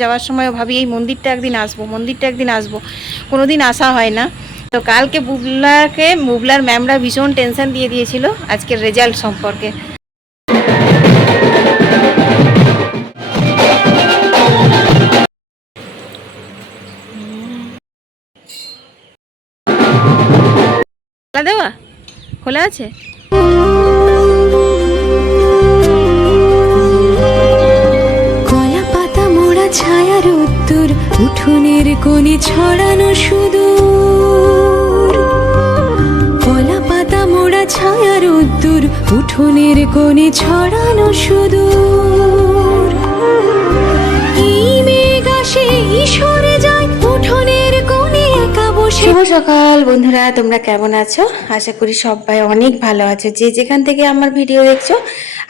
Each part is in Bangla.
যাওয়ার সময় ভাবি, এই মন্দিরটা একদিন আসব, মন্দিরটা একদিন আসব। কোনো দিন আসা হয় না। তো কালকে বুবলাকে, বুবলার ম্যামরা ভীষণ টেনশন দিয়ে দিয়েছিল আজকের রেজাল্ট সম্পর্কে। দেওয়া? খোলা আছে? উত্তর উঠোনের কোণে ছড়ানো সুদূর। কলা পাতা মোড়া ছায়ার উত্তর, উঠোনের কোণে ছড়ানো বসে। শুভ সকাল বন্ধুরা, তোমরা কেমন আছো? আশা করি সবাই অনেক ভালো আছো। যে যেখান থেকে আমার ভিডিও দেখছ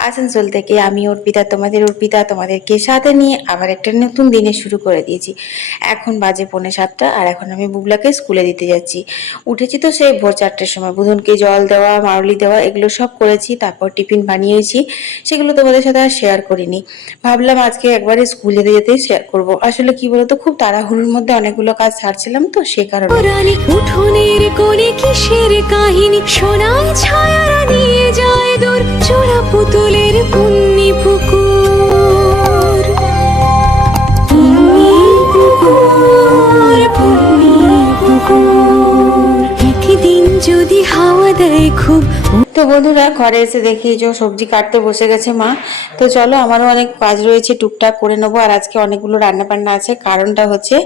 আসানসোল থেকে আমি অর্পিতা, তোমাদের অর্পিতা, তোমাদেরকে সাথে নিয়ে আবার একটা নতুন দিনে শুরু করে দিয়েছি। এখন বাজে পৌনে সাতটা আর এখন আমি বুবলাকে স্কুলে দিতে যাচ্ছি। উঠেছি তো সেই ভোর চারটের সময়। বুধনকে জল দেওয়া, মারলি দেওয়া, এগুলো সব করেছি, তারপর টিফিন বানিয়েছি। সেগুলো তোমাদের সাথে আর শেয়ার করিনি। ভাবলাম আজকে একবারে স্কুল যেতে যেতেই শেয়ার করব। আসলে কি বলতো, খুব তাড়াহুড়োর মধ্যে অনেকগুলো কাজ ছাড়ছিলাম তো, সে কারণে। কিসের কাহিনী? সোনায় ছায়ারা নিয়ে যায় দূর চোরা পুতুলের পুণ্যি পুকুর পুণ্যি পুকুর পুণ্যি একদিন যদি হাওয়া দেয় খুব বন্ধুরা, ঘরে এসে দেখি যে সবজি কাটতে বসে গেছে মা। তো চলো আমারও অনেক কাজ রয়েছে, টুকটাক করে নেব। আর আজকে অনেকগুলো রান্না বান্না আছে। কারণটা হচ্ছে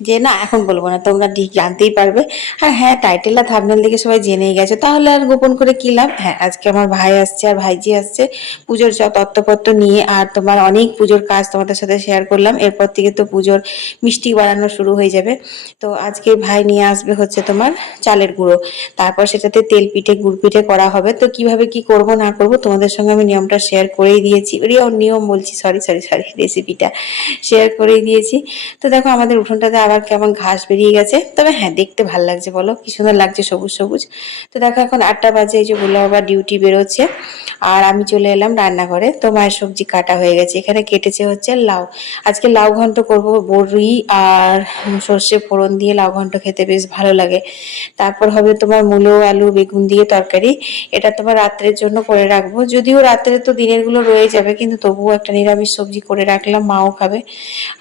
যে, না, এখন বলব না, তোমরা ঠিক জানতেই পারবে। আর হ্যাঁ টাইটেল আর দিকে সবাই জেনেই গেছে। তাহলে আর গোপন করে কি লাভ? হ্যাঁ আজকে আমার ভাই আসছে আর ভাইজি আসছে। পুজোর তত্ত্বপত্র নিয়ে আর তোমার অনেক পুজোর কাজ তোমাদের সাথে শেয়ার করলাম। এরপর থেকে তো পুজোর মিষ্টি বানানো শুরু হয়ে যাবে। তো আজকে ভাই নিয়ে আসবে হচ্ছে তোমার চালের গুঁড়ো। তারপর সেটাতে তেল পিঠে গুড় পিঠে করা হবে। তো কীভাবে কি করব, না করব, তোমাদের সঙ্গে আমি নিয়মটা শেয়ার করেই দিয়েছি। নিয়ম নিয়ম বলছি সরি সরি সরি রেসিপিটা শেয়ার করেই দিয়েছি। তো দেখো, আমাদের উঠোনটাতে আবার কেমন ঘাস বেরিয়ে গেছে। তবে হ্যাঁ দেখতে ভালো লাগছে, বলো? কি সুন্দর লাগছে সবুজ সবুজ। তো দেখো, এখন আটটা বাজে, এই যে বলল আবার ডিউটি বেরোচ্ছে। আর আমি চলে এলাম রান্নাঘরে। তো মায়ের সবজি কাটা হয়ে গেছে। এখানে কেটেছে হচ্ছে লাউ। আজকে লাউ ঘন্ট করব বড়ি আর সর্ষে ফোড়ন দিয়ে লাউ ঘন্ট খেতে বেশ ভালো লাগে। তারপর হবে তোমার মূলো, আলু, বেগুন দিয়ে তরকারি। এটা তোমার রাত্রের জন্য করে রাখব। যদিও রাত্রে তো দিনেরগুলো রয়ে যাবে, কিন্তু তবুও একটা নিরামিষ সবজি করে রাখলাম, মাও খাবে।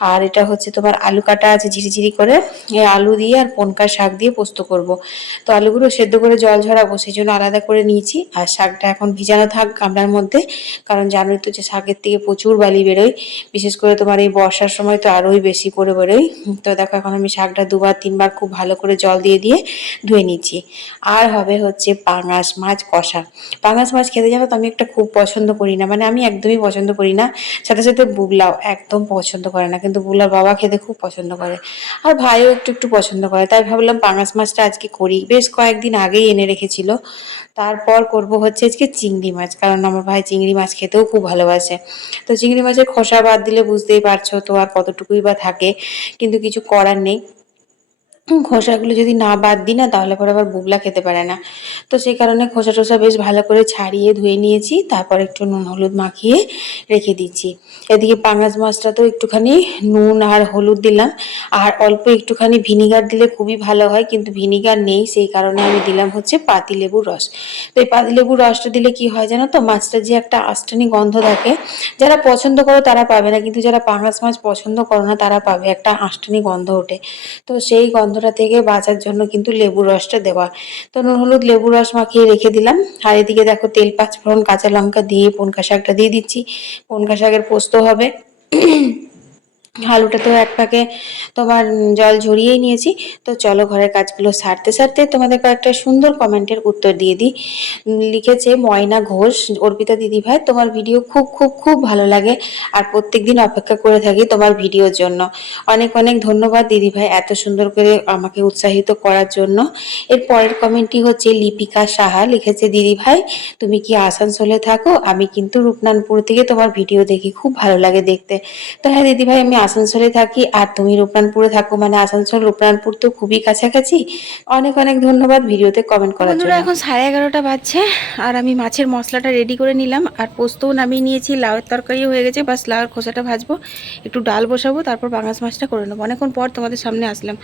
আর এটা হচ্ছে তোমার আলু কাটা আছে, ঝিরিঝিরি করে। আলু দিয়ে আর পনকা শাক দিয়ে পোস্ত করব। তো আলুগুলো সেদ্ধ করে জল ঝরাবো সেই জন্য আলাদা করে নিয়েছি। আর শাকটা এখন ভিজানো থাক গামলার মধ্যে, কারণ জানোই তো যে শাকের থেকে প্রচুর বালি বেরোয়। বিশেষ করে তোমার এই বর্ষার সময় তো আরোই বেশি করে বেরোয়। তো দেখো, এখন আমি শাকটা দুবার, তিনবার খুব ভালো করে জল দিয়ে দিয়ে ধুয়ে নিচ্ছি। আর হবে হচ্ছে পাঙাশ মাছ, কষা পাঙাশ মাছ খেতে জানো তো আমি একটা খুব পছন্দ করি না মানে আমি একদমই পছন্দ করি না। সাথে সাথে বুগলাও একদম পছন্দ করে না, কিন্তু বুগলার বাবা খেতে খুব পছন্দ করে। আর ভাইও একটু একটু পছন্দ করে, তাই ভাবলাম পাঙাশ মাছটা আজকে করি। বেশ কয়েকদিন আগেই এনে রেখেছিল। তারপর করব হচ্ছে আজকে চিংড়ি মাছ, কারণ আমার ভাই চিংড়ি মাছ খেতেও খুব ভালোবাসে। তো চিংড়ি মাছের খোসা বাদ দিলে বুঝতেই পারছ তো আর কতটুকুই বা থাকে, কিন্তু কিছু করার নেই। খোসাগুলো যদি না বাদ দিই না, তাহলে পরে আবার বুগলা খেতে পারে না। তো সেই কারণে খোসা টোসা বেশ ভালো করে ছাড়িয়ে ধুয়ে নিয়েছি, তারপর একটু নুন, হলুদ মাখিয়ে রেখে দিচ্ছি। এদিকে পাঙাশ মাছটা তো একটুখানি নুন আর হলুদ দিলাম, আর অল্প একটুখানি ভিনিগার দিলে খুবই ভালো হয়, কিন্তু ভিনিগার নেই, সেই কারণে আমি দিলাম হচ্ছে পাতিলেবুর রস। তো এই পাতিলেবুর রসটা দিলে কি হয় জানো তো মাছটা যে একটা আষ্টানি গন্ধ থাকে, যারা পছন্দ করো তারা পাবে না, কিন্তু যারা পাঙাশ মাছ পছন্দ করো না, তারা পাবে, একটা আষ্টানি গন্ধ ওঠে। তো সেই গন্ধটা থেকে বাঁচার জন্য কিন্তু লেবুর রসটা দেওয়া। তো নুন, হলুদ, লেবুর রস মাখিয়ে রেখে দিলাম। আর এদিকে দেখো তেল পাঁচ ফোড়ন কাঁচা লঙ্কা দিয়ে পনকা শাকটা দিয়ে দিচ্ছি। পনকা শাকের পোস্ত হবে। আলুটা তো এক পাকে তোমার জল ঝরিয়েই নিয়েছি। তো চলো ঘরের কাজগুলো সারতে সারতে তোমাদের কয়েকটা সুন্দর কমেন্টের উত্তর দিয়ে দিই। লিখেছে, ময়না ঘোষ, অর্পিতা দিদি ভাই তোমার ভিডিও খুব খুব খুব ভালো লাগে আর প্রত্যেক দিন অপেক্ষা করে থাকি তোমার ভিডিওর জন্য। অনেক অনেক ধন্যবাদ দিদি ভাই এত সুন্দর করে আমাকে উৎসাহিত করার জন্য। এর পরের কমেন্টটি হচ্ছে, লিপিকা সাহা লিখেছে দিদি ভাই তুমি কি আসানসোলে থাকো? আমি কিন্তু রূপনানপুর থেকে তোমার ভিডিও দেখি, খুব ভালো লাগে দেখতে। তো হ্যাঁ দিদি ভাই আমি আসানসোলে থাকি আর তুমি রূপনানপুরে থাকো মানে আসানসোল রূপনানপুর তো খুবই কাছাকাছি। অনেক অনেক ধন্যবাদ ভিডিওতে কমেন্ট করার জন্য। এখন সাড়ে এগারোটা বাজছে আর আমি মাছের মশলাটা রেডি করে নিলাম আর পোস্তও নামিয়ে নিয়েছি লাউয়ের তরকারিও হয়ে গেছে বাস লাউয়ের খোসাটা ভাজবো একটু ডাল বসাবো তারপর বাঙাস মাছটা করে নেব। অনেকক্ষণ পর তোমাদের সামনে আসলাম।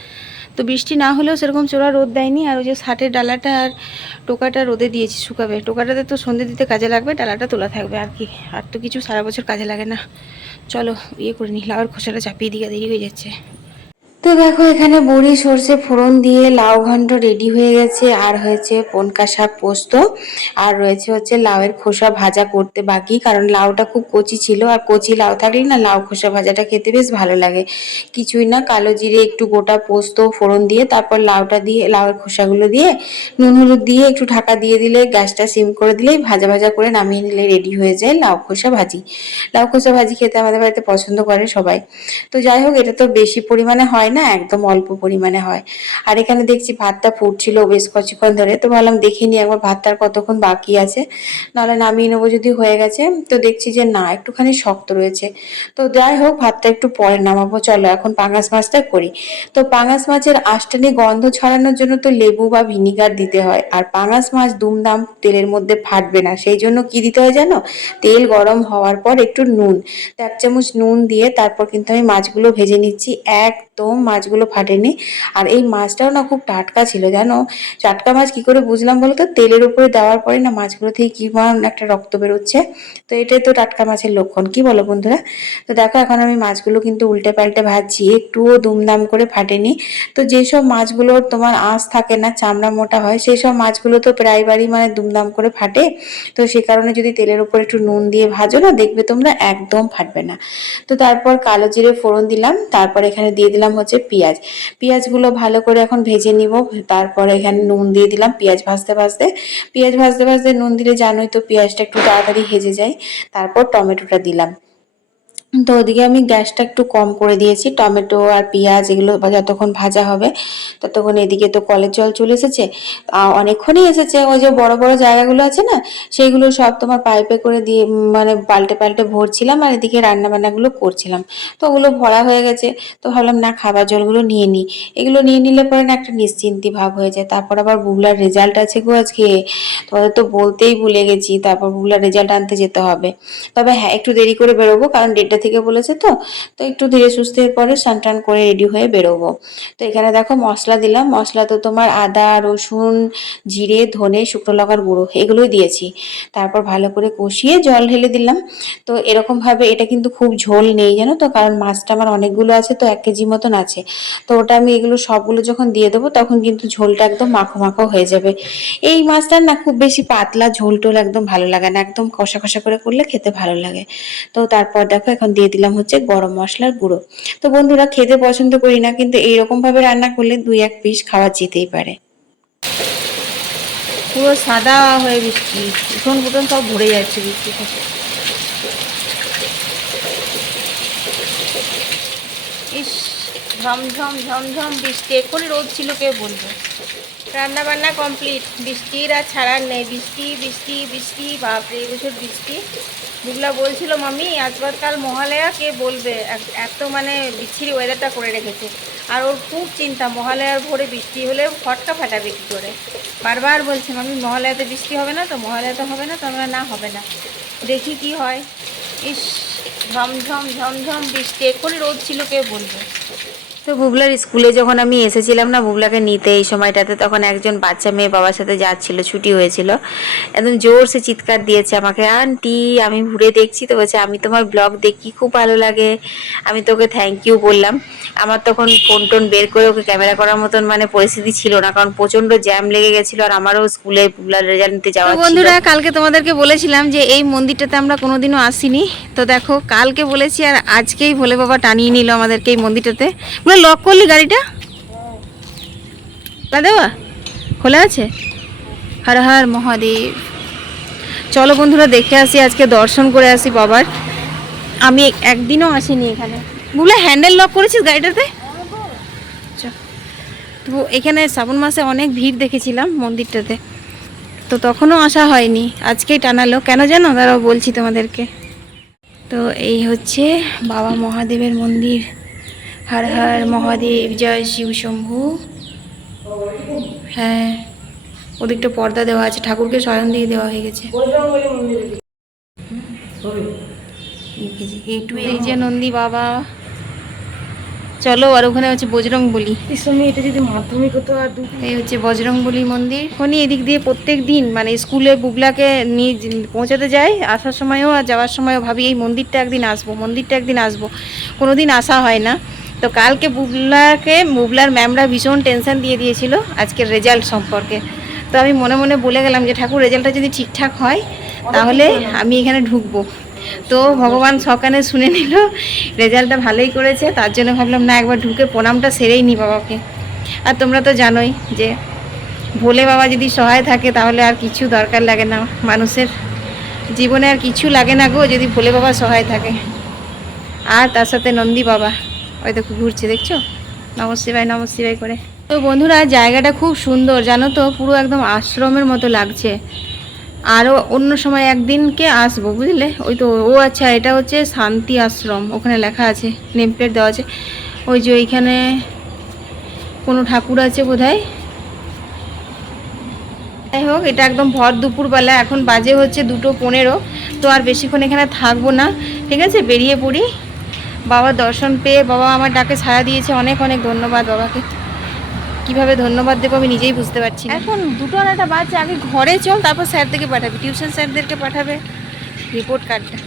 তো বৃষ্টি না হলেও সেরকম চোরা রোদ দেয়নি আর ওই যে ষাটের ডালাটা আর টোকাটা রোদে দিয়েছি শুকাবে। টোকাটাতে তো সন্ধে দিতে কাজে লাগবে ডালাটা তোলা থাকবে আর কি। আর তো কিছু সারা বছর কাজে লাগে না। চলো ইয়ে করে নি লাউয়ের খোসাটা চাপিয়ে দিকে দেরি হয়ে যাচ্ছে। তো দেখো, এখানে বড়ি, সর্ষে, ফোড়ন দিয়ে লাউ ঘন্ট রেডি হয়ে গেছে। আর হয়েছে পনকা শাক পোস্ত। আর রয়েছে হচ্ছে লাউয়ের খোসা ভাজা করতে বাকি। কারণ লাউটা খুব কচি ছিল। আর কচি লাউ থাকলে না লাউ খোসা ভাজাটা খেতে বেশ ভালো লাগে। কিছুই না, কালো জিরে, একটু গোটা পোস্ত, ফোড়ন দিয়ে, তারপর লাউটা দিয়ে, লাউয়ের খোসাগুলো দিয়ে, নুন হলুদ দিয়ে একটু ঢাকা দিয়ে দিলে, গ্যাসটা সিম করে দিলেই ভাজা ভাজা করে নামিয়ে নিলে রেডি হয়ে যায় লাউ খোসা ভাজি। লাউ খোসা ভাজি খেতে আমাদের বাড়িতে পছন্দ করে সবাই। তো যাই হোক, এটা তো বেশি পরিমাণে হয় না? একদম অল্প পরিমাণে হয়। আর এখানে দেখছি ভাতটা ফুটছিল বেশ কিছুক্ষণ ধরে। তো ভাবলাম দেখে নিই একবার ভাতটার কতক্ষণ বাকি আছে। নাহলে নামিয়ে নেব যদি হয়ে গেছে। তো দেখছি যে না, একটুখানি শক্ত রয়েছে। তো যাই হোক, ভাতটা একটু পরে নামাবো। চলো, এখন পাঙাশ মাছটা করি। তো পাঙাশ মাছের আষ্টানি গন্ধ ছড়ানোর জন্য তো লেবু বা ভিনিগার দিতে হয়। আর পাঙাশ মাছ দুমদাম তেলের মধ্যে ফাটবে না। সেই জন্য কি দিতে হয় জানো? তেল গরম হওয়ার পর একটু নুন। তো এক চামচ নুন দিয়ে তারপর কিন্তু আমি মাছগুলো ভেজে নিচ্ছি। একদম মাছগুলো ফাটেনি। আর এই মাছটাও না খুব টাটকা ছিল, জানো? টাটকা মাছ কি করে বুঝলাম বলো তো? তেলের উপরে দেওয়ার পরে না মাছগুলো থেকে কি একটা রক্ত বেরোচ্ছে। তো এটাই তো টাটকা মাছের লক্ষণ, কি বলো বন্ধুরা? তো দেখো এখন আমি মাছগুলো কিন্তু উল্টে পাল্টে ভাজছি, একটুও দুমদাম করে ফাটেনি। তো যেসব মাছগুলোর তোমার আঁশ থাকে না, চামড়া মোটা হয় সেই সব মাছগুলো তো প্রায়বারই মানে দুমদাম করে ফাটে। তো সে কারণে যদি তেলের উপর একটু নুন দিয়ে ভাজো না, দেখবে তোমরা একদম ফাটবে না। তো তারপর কালো জিরে ফোড়ন দিলাম, তারপর এখানে দিয়ে দিলাম হচ্ছে পেঁয়াজ। পেঁয়াজগুলো ভালো করে এখন ভেজে নিব। তারপর এখানে নুন দিয়ে দিলাম পেঁয়াজ ভাজতে ভাজতে। পেঁয়াজ ভাজতে ভাজতে নুন দিলে জানোই তো পেঁয়াজটা একটু তাড়াতাড়ি হেজে যায়। তারপর টমেটোটা দিলাম। তো ওদিকে আমি গ্যাসটা একটু কম করে দিয়েছি। টমেটো আর পেঁয়াজ এগুলো যতক্ষণ ভাজা হবে ততক্ষণ এদিকে তো কলের জল চলে এসেছে। অনেকক্ষণই এসেছে। ওই যে বড় বড় জায়গাগুলো আছে না, সেইগুলো সব তোমার পাইপে করে দিয়ে মানে পাল্টে পাল্টে ভরছিলাম আর এদিকে রান্না বান্নাগুলো করছিলাম। তো ওগুলো ভরা হয়ে গেছে। তো ভাবলাম, না, খাবার জলগুলো নিয়ে নিই। এগুলো নিয়ে নিলে পরে না একটা নিশ্চিন্তি ভাব হয়ে যায়। তারপর আবার বুগলার রেজাল্ট আছে গো আজকে। তোমাদের তো বলতেই ভুলে গেছি, তারপর বুগলার রেজাল্ট আনতে যেতে হবে। তবে হ্যাঁ একটু দেরি করে বেরোবো, কারণ ডেটটা থেকে বলেছে তো তো একটু ধীরে সুস্থের পরে স্নান করে রেডি হয়ে বেরোবো। তো এখানে দেখো মশলা দিলাম, মশলা তো তোমার আদা, রসুন, জিরে, ধনে, শুকনো লঙ্কার গুঁড়ো এগুলোই দিয়েছি। তারপর ভালো করে কষিয়ে জল ঢেলে দিলাম। তো এরকম ভাবে এটা কিন্তু খুব ঝোল নেই জানো তো, কারণ মাছটা আমার অনেকগুলো আছে তো, এক কেজি মতন আছে। তো ওটা আমি এগুলো সবগুলো যখন দিয়ে দেবো তখন কিন্তু ঝোলটা একদম মাখো মাখো হয়ে যাবে। এই মাছটার না খুব বেশি পাতলা ঝোল টোল একদম ভালো লাগে না, একদম কষা কষা করে করলে খেতে ভালো লাগে। তো তারপর দেখো এখন দিয়ে দিলাম হচ্ছে গরম মশলার গুঁড়ো। তো বন্ধুরা, খেতে পছন্দ করি না, কিন্তু এইরকম ভাবে রান্না করলে দুই এক পিস খাওয়া যেতেই পারে। পুরো সাদা হয়ে বৃষ্টি উঠোন ফুটন সব ভরে যাচ্ছে বৃষ্টি থেকে। ইস ঝমঝম ঝমঝম বৃষ্টি এক্ষুনি রোদ ছিল কে বলবে। রান্না বান্না কমপ্লিট, বৃষ্টির আর ছাড়ার নেই, বৃষ্টি বৃষ্টি বৃষ্টি, বাপরে এবছর বৃষ্টি। বুগলা বলছিল মামি আজবার কাল মহালয়া, কে বলবে? এত মানে বিচ্ছিরি ওয়েদারটা করে রেখেছে। আর ওর খুব চিন্তা, মহালয়ার ভোরে বৃষ্টি হলে ফটকা ফাটাবে কী করে? বারবার বলছে মামি মহালয়াতে বৃষ্টি হবে না তো? মহালয়াতে হবে না তো? আমরা না, হবে না। দেখি কি হয়। ইস, ঝমঝম ঝমঝম বৃষ্টি। এক্ষুনি রোদ ছিল কে বলবে। তো বুবলার স্কুলে যখন আমি এসেছিলাম না বুবলাকে নিতে এই সময়টাতে তখন একজন বাচ্চা মেয়ে বাবার সাথে যাচ্ছিল ছুটি হয়েছিল। একদম জোরসে চিৎকার দিয়েছে আমাকে আন্টি আমি ঘুরে দেখছি তো। বলছে আমি তোমার ব্লগ দেখি খুব ভালো লাগে। আমি তোকে থ্যাংক ইউ বললাম। আমার তখন ফোন টোন বের করে ওকে ক্যামেরা করার মতন মানে পরিস্থিতি ছিল না কারণ প্রচণ্ড জ্যাম লেগে গেছিল আর আমারও স্কুলে বুবলার রেজাল্ট নিতে যাওয়া বন্ধুরা কালকে তোমাদেরকে বলেছিলাম যে এই মন্দিরটাতে আমরা কোনোদিনও আসিনি। তো দেখো কালকে বলেছি আর আজকেই ভোলে বাবা টানিয়ে নিল আমাদেরকে এই মন্দিরটাতে। বলে লক করলি গাড়িটা? দেওয়া? খোলা আছে? হর হর মহাদেব। চলো বন্ধুরা, দেখে আসি, আজকে দর্শন করে আসি বাবার। আমি একদিনও আসিনি এখানে। বলে হ্যান্ডেল লক করেছিস গাড়িটাতে। তো এখানে শ্রাবণ মাসে অনেক ভিড় দেখেছিলাম মন্দিরটাতে। তো তখনও আসা হয়নি। আজকেই টানালো। কেন জানো? দাঁড়াও, বলছি তোমাদেরকে। তো তো এই হচ্ছে বাবা মহাদেবের মন্দির। হর হর মহাদেব জয় শিব শম্ভু। হ্যাঁ ওদিকটা পর্দা দেওয়া আছে ঠাকুরকে স্বয়ং দিয়ে দেওয়া হয়ে গেছে। একটু এই যে নন্দী বাবা। চলো আর ওখানে হচ্ছে বজরং বলি। এটা যদি মাধ্যমিক হতো আর এই হচ্ছে বজরংবলী মন্দির। এখনই এদিক দিয়ে প্রত্যেক দিন মানে স্কুলে বুবলাকে নিয়ে পৌঁছাতে যাই আসার সময়ও আর যাওয়ার সময়ও ভাবি এই মন্দিরটা একদিন আসব মন্দিরটা একদিন আসব। কোনো দিন আসা হয় না। তো কালকে বুবলাকে, বুবলার ম্যামরা ভীষণ টেনশন দিয়ে দিয়েছিল আজকের রেজাল্ট সম্পর্কে। তো আমি মনে মনে বলে গেলাম যে, ঠাকুর রেজাল্টটা যদি ঠিকঠাক হয়, তাহলে আমি এখানে ঢুকবো। তো ভগবান সকালে শুনে নিল রেজাল্টটা ভালোই করেছে, তার জন্য ভাবলাম, না, একবার ঢুকে প্রণামটা সেরেই নি বাবাকে। আর তোমরা তো জানোই যে, ভোলে বাবা যদি সহায় থাকে, তাহলে আর কিছু দরকার লাগে না মানুষের। জীবনে আর কিছু লাগে না গো, যদি ভোলে বাবা সহায় থাকে। আর তার সাথে নন্দী বাবা। ওই দেখো ঘুরছে, দেখছ? নমঃ শিবায় নমঃ শিবায় করে। তো বন্ধুরা, জায়গাটা খুব সুন্দর, জানো তো? পুরো একদম আশ্রমের মতো লাগছে। আরও অন্য সময় একদিনকে আসব, বুঝলে? ওই তো, ও আচ্ছা এটা হচ্ছে শান্তি আশ্রম, ওখানে লেখা আছে, নেম প্লেট দেওয়া আছে। ওই যে ওইখানে কোনো ঠাকুর আছে বোধহয়? যাই হোক, এটা একদম ভর দুপুরবেলা, এখন বাজে হচ্ছে দুটো পনেরো, তো আর বেশিক্ষণ এখানে থাকব না, ঠিক আছে? বেরিয়ে পড়ি। বাবার দর্শন পেয়ে বাবা আমার ডাকে ছায়া দিয়েছে। অনেক অনেক ধন্যবাদ বাবাকে। কীভাবে ধন্যবাদ দেবো আমি নিজেই বুঝতে পারছি। এখন দুটো আড়াইটা বাচ্চা, আগে ঘরে চল, তারপর স্যারদেরকে পাঠাবে, টিউশন স্যারদেরকে পাঠাবে। রিপোর্ট কার্ডটা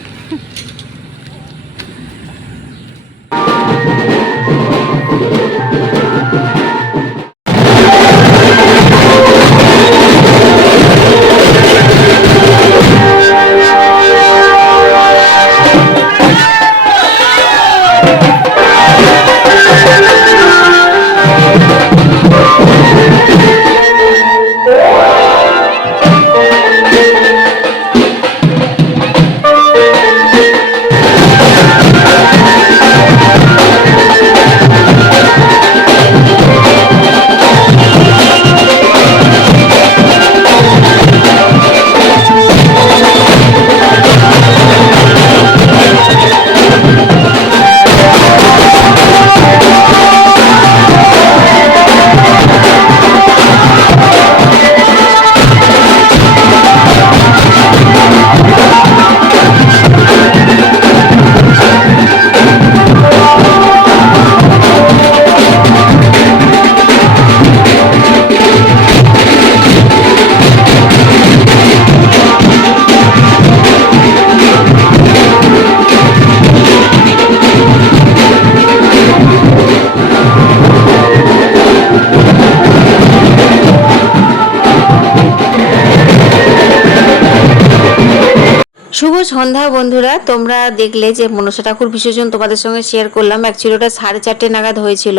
সন্ধ্যা বন্ধুরা, তোমরা দেখলে যে মনসা ঠাকুর বিসর্জন তোমাদের সঙ্গে শেয়ার করলাম। অ্যাকচুয়ালি ওটা সাড়ে চারটে নাগাদ হয়েছিল।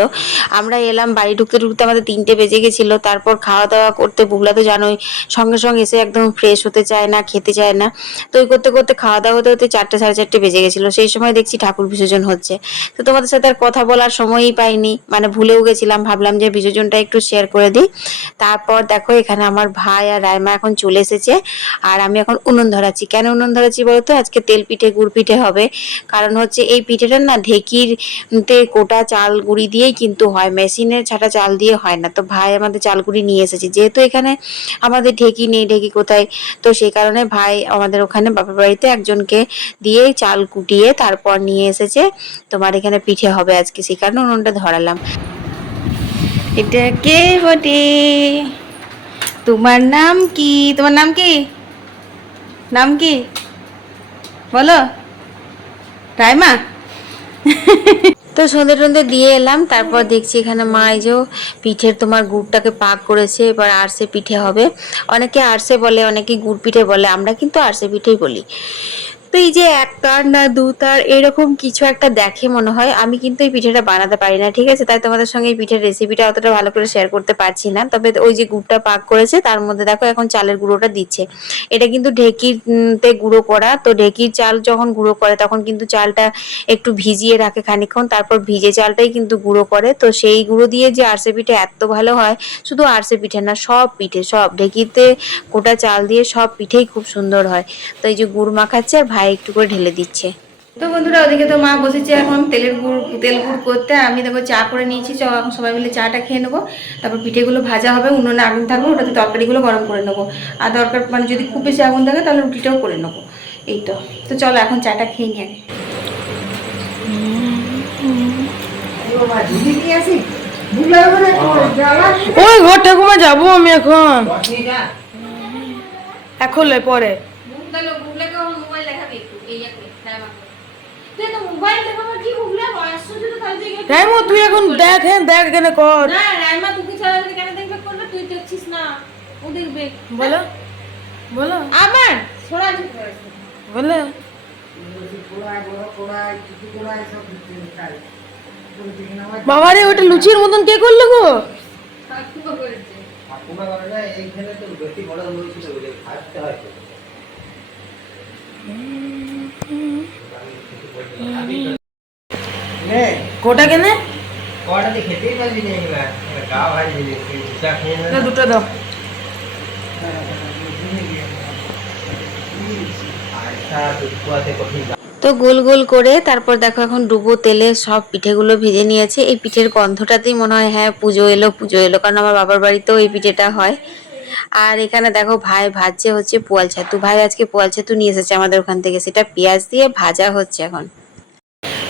আমরা এলাম, বাড়ি ঢুকতে ঢুকতে আমাদের তিনটে বেজে গেছিল। তারপর খাওয়া দাওয়া করতে বুগলা তো জানোই, সঙ্গে সঙ্গে এসে একদম ফ্রেশ হতে চায় না, খেতে চায় না। তো ওই করতে করতে খাওয়া দাওয়া হতে হতে চারটে, সাড়ে চারটে বেজে গেছিল। সেই সময় দেখছি ঠাকুর বিসর্জন হচ্ছে। তো তোমাদের সাথে আর কথা বলার সময়ই পাইনি। মানে ভুলেও গেছিলাম, ভাবলাম যে বিসর্জনটা একটু শেয়ার করে দিই। তারপর দেখো এখানে আমার ভাই আর রায়মা এখন চলে এসেছে। আর আমি এখন উনুন ধরাচ্ছি। কেন উনুন ধরাচ্ছি বলতো আজকে তেল পিঠে, গুড় পিঠে হবে। কারণ হচ্ছে এই পিঠেটা না ঢেকির তে কোটা চাল গুঁড়ি দিয়েই কিন্তু হয় মেশিনের ছাটা চাল দিয়ে হয় না। তো ভাই আমাদের চাল গুঁড়ি নিয়ে এসেছে। যেহেতু এখানে আমাদের ঢেকি নেই, ঢেকি কোথায়? তো সেই কারণে ভাই আমাদের ওখানে বাপের বাড়িতে একজনকে দিয়ে চাল কুটিয়ে তারপর নিয়ে এসেছে। তোমার এখানে পিঠে হবে আজকে, সেই কারণে উনুনটা ধরালাম। এটা কে বটে? তোমার নাম কি? তোমার নাম কি? নাম কি? বলো। রাইমা তো সন্ধে টন্ধে দিয়ে এলাম, তারপর দেখছি এখানে মা যে পিঠের তোমার গুড়টাকে পাক করেছে, এবার আরসে পিঠে হবে। অনেকে আরসে বলে, অনেকে গুড় পিঠে বলে, আমরা কিন্তু আরসে পিঠেই বলি। তো এই যে এক তার না দু তার এরকম কিছু একটা দেখে মনে হয়। আমি কিন্তু এই পিঠেটা বানাতে পারি না ঠিক আছে? তাই তোমাদের সঙ্গে এই পিঠের রেসিপিটা অতটা ভালো করে শেয়ার করতে পারছি না। তবে ওই যে গুড়টা পাক করেছে তার মধ্যে দেখো এখন চালের গুঁড়োটা দিচ্ছে। এটা কিন্তু ঢেকির উম, তে গুঁড়ো করা। তো ঢেকির চাল যখন গুঁড়ো করে তখন কিন্তু চালটা একটু ভিজিয়ে রাখে খানিকক্ষণ। তারপর ভিজে চালটাই কিন্তু গুঁড়ো করে। তো সেই গুঁড়ো দিয়ে যে আরসে পিঠে এত ভালো হয় শুধু আরসে পিঠে না সব পিঠে সব ঢেকিতে গোটা চাল দিয়ে সব পিঠেই খুব সুন্দর হয়। তো এই যে গুড় মাখাচ্ছে আর ভাই একটু করে ঢেলে দিচ্ছে। তো বন্ধুরা ওদিকে তো মা বসেছে এখন তেলের গুড় তেল গুড় করতে। আমি দেখো চা করে নিয়েছি। চ এখন সবাই মিলে চাটা খেয়ে নেব। তারপর পিঠেগুলো ভাজা হবে উনুনে আগুন থাকবে ওটাতে তরকারিগুলো গরম করে নেব। আর দরকার মানে যদি খুব বেশি আগুন থাকে তাহলে রুটিটাও করে নেব। এই তো। তো চলো এখন চাটা খেয়ে নিই আগে ওই ঘর ঠাকুমা যাব আমি এখন। এখন পরে তাহলে গুগলে কেউ মোবাইল দেখাবে একটু এই এক হ্যাঁ তুই তো মোবাইল দেখাবো কি গুগলে আশ্চর্য তো তাহলে তুই এগুলো- রাইমো তুই এখন দেখ হ্যাঁ দেখ এখানে কর। না রাইমা তুই ছাড়া কেন দেখবে করবে তুই দেখছিস না। ও দেখবে। বলো বলো। আবার ছোড়া বলো। বাবা রে ওটা লুচির মতন কে করল গো? ঠাকুমা কোটা কেনে? খেতেই পারবি না গা জিনিস দুটা দাও। তো গোল গোল করে তারপর দেখো এখন ডুবো তেলে সব পিঠেগুলো ভেজে নিয়েছে। এই পিঠের গন্ধটাতেই মনে হয় হ্যাঁ পুজো এলো পুজো এলো। কারণ আমার বাবার বাড়িতেও এই পিঠেটা হয়। আর এখানে দেখো ভাই ভাজছে হচ্ছে পোয়াল ছাতু। ভাই আজকে পোয়াল ছাতু নিয়ে এসেছে আমাদের ওখান থেকে। সেটা পেঁয়াজ দিয়ে ভাজা হচ্ছে এখন।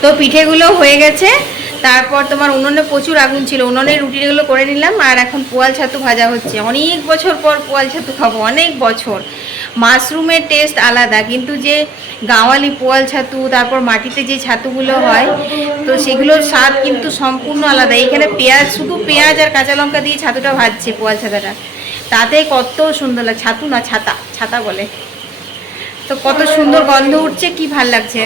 তো পিঠেগুলো হয়ে গেছে। তারপর তোমার উনুনে প্রচুর আগুন ছিল। উনুনে রুটিগুলো করে নিলাম আর এখন পোয়াল ছাতু ভাজা হচ্ছে। অনেক বছর পর পোয়াল ছাতু খাব, অনেক বছর। মাশরুমের টেস্ট আলাদা, কিন্তু যে গাঁওয়ালি পোয়াল ছাতু, তারপর মাটিতে যে ছাতুগুলো হয়, তো সেগুলোর স্বাদ কিন্তু সম্পূর্ণ আলাদা। এখানে পেঁয়াজ, শুধু পেঁয়াজ আর কাঁচা লঙ্কা দিয়ে ছাতুটা ভাজছে পোয়াল ছাতাটা। তাতে কত সুন্দর লাগে ছাতু না ছাতা? ছাতা বলে। তো কত সুন্দর গন্ধ উঠছে, কি ভালো লাগছে।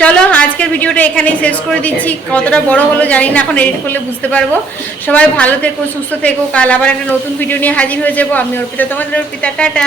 চলো, আজকের ভিডিওটা এখানেই শেষ করে দিচ্ছি। কতটা বড় হলো জানি না, এখন এডিট করলে বুঝতে পারব। সবাই ভালো থেকো, সুস্থ থেকো। কাল আবার একটা নতুন ভিডিও নিয়ে হাজির হয়ে যাব। আমি অর্পিতা, তোমাদের অর্পিতা, টাটা।